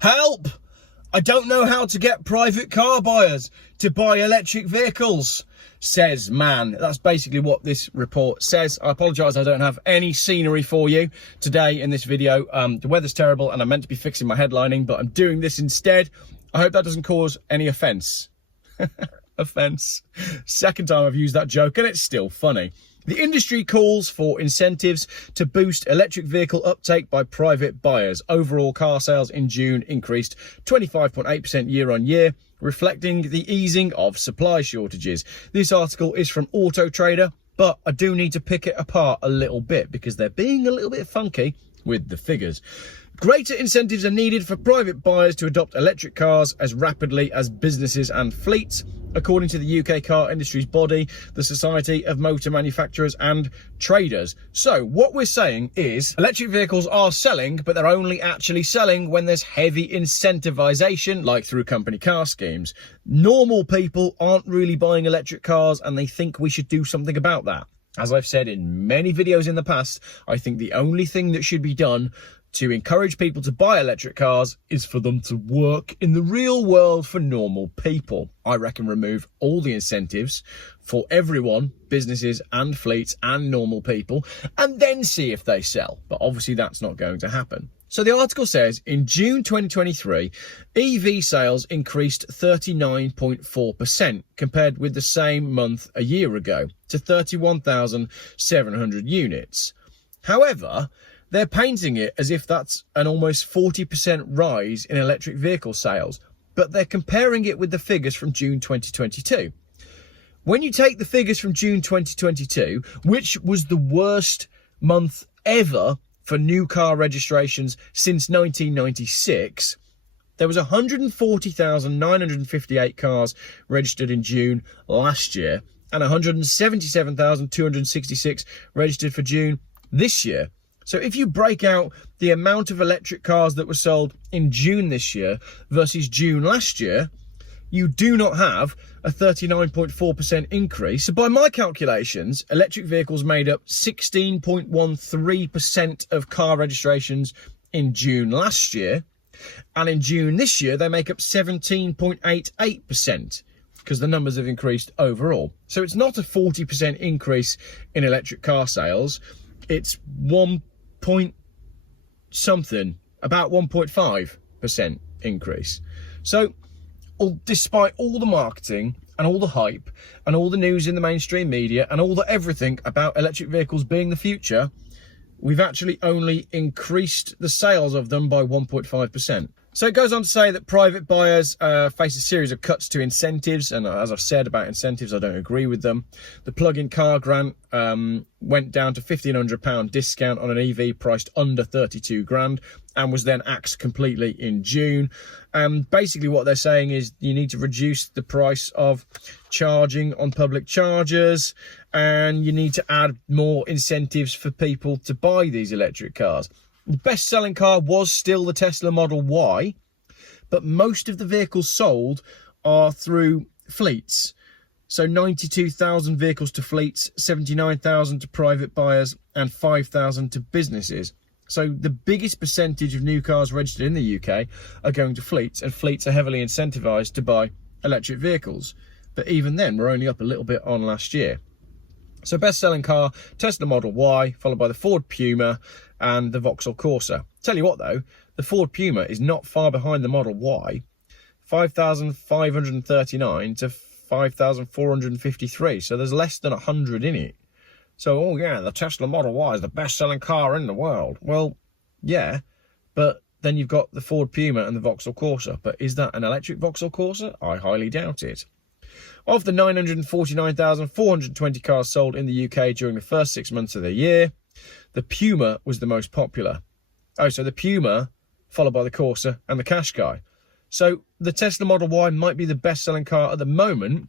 Help! I don't know how to get private car buyers to buy electric vehicles, says man. That's basically what this report says. I apologise, I don't have any scenery for you today in this video. The weather's terrible and I'm meant to be fixing my headlining, but I'm doing this instead. I hope that doesn't cause any offence. Offence. Second time I've used that joke and it's still funny. The industry calls for incentives to boost electric vehicle uptake by private buyers. Overall car sales in June increased 25.8% year on year, reflecting the easing of supply shortages. This article is from Auto Trader, but I do need to pick it apart a little bit because they're being a little bit funky with the figures. Greater incentives are needed for private buyers to adopt electric cars as rapidly as businesses and fleets, according to the UK car industry's body, the Society of Motor Manufacturers and Traders. So what we're saying is electric vehicles are selling, but they're only actually selling when there's heavy incentivization, like through company car schemes. Normal people aren't really buying electric cars and they think we should do something about that. As I've said in many videos in the past, I think the only thing that should be done to encourage people to buy electric cars is for them to work in the real world for normal people. I reckon remove all the incentives for everyone, businesses and fleets and normal people, and then see if they sell. But obviously that's not going to happen. So the article says in June 2023, EV sales increased 39.4% compared with the same month a year ago to 31,700 units. However, they're painting it as if that's an almost 40% rise in electric vehicle sales, but they're comparing it with the figures from June 2022. When you take the figures from June 2022, which was the worst month ever for new car registrations since 1996, there was 140,958 cars registered in June last year and 177,266 registered for June this year. So if you break out the amount of electric cars that were sold in June this year versus June last year, you do not have a 39.4% increase. So by my calculations, electric vehicles made up 16.13% of car registrations in June last year. And in June this year, they make up 17.88% because the numbers have increased overall. So it's not a 40% increase in electric car sales. It's about 1.5% increase. So despite all the marketing and all the hype and all the news in the mainstream media and all the everything about electric vehicles being the future, we've actually only increased the sales of them by 1.5%. So it goes on to say that private buyers face a series of cuts to incentives, and as I've said about incentives, I don't agree with them. The plug-in car grant went down to £1,500 discount on an EV priced under 32 grand and was then axed completely in June. Basically what they're saying is you need to reduce the price of charging on public chargers and you need to add more incentives for people to buy these electric cars. The best-selling car was still the Tesla Model Y, but most of the vehicles sold are through fleets. So 92,000 vehicles to fleets, 79,000 to private buyers, and 5,000 to businesses. So the biggest percentage of new cars registered in the UK are going to fleets, and fleets are heavily incentivised to buy electric vehicles. But even then, we're only up a little bit on last year. So best-selling car, Tesla Model Y, followed by the Ford Puma and the Vauxhall Corsa. Tell you what though, the Ford Puma is not far behind the Model Y, 5,539 to 5,453. So there's less than 100 in it. So, oh yeah, the Tesla Model Y is the best-selling car in the world. Well, yeah, but then you've got the Ford Puma and the Vauxhall Corsa. But is that an electric Vauxhall Corsa? I highly doubt it. Of the 949,420 cars sold in the UK during the first 6 months of the year, the Puma was the most popular. Oh, so the Puma, followed by the Corsa and the Qashqai. So the Tesla Model Y might be the best-selling car at the moment,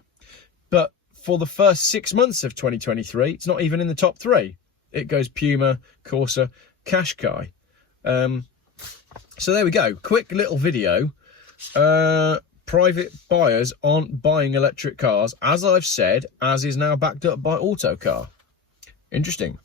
but for the first 6 months of 2023, it's not even in the top three. It goes Puma, Corsa, Qashqai. So there we go. Quick little video. Private buyers aren't buying electric cars, as I've said, as is now backed up by Autocar. Interesting.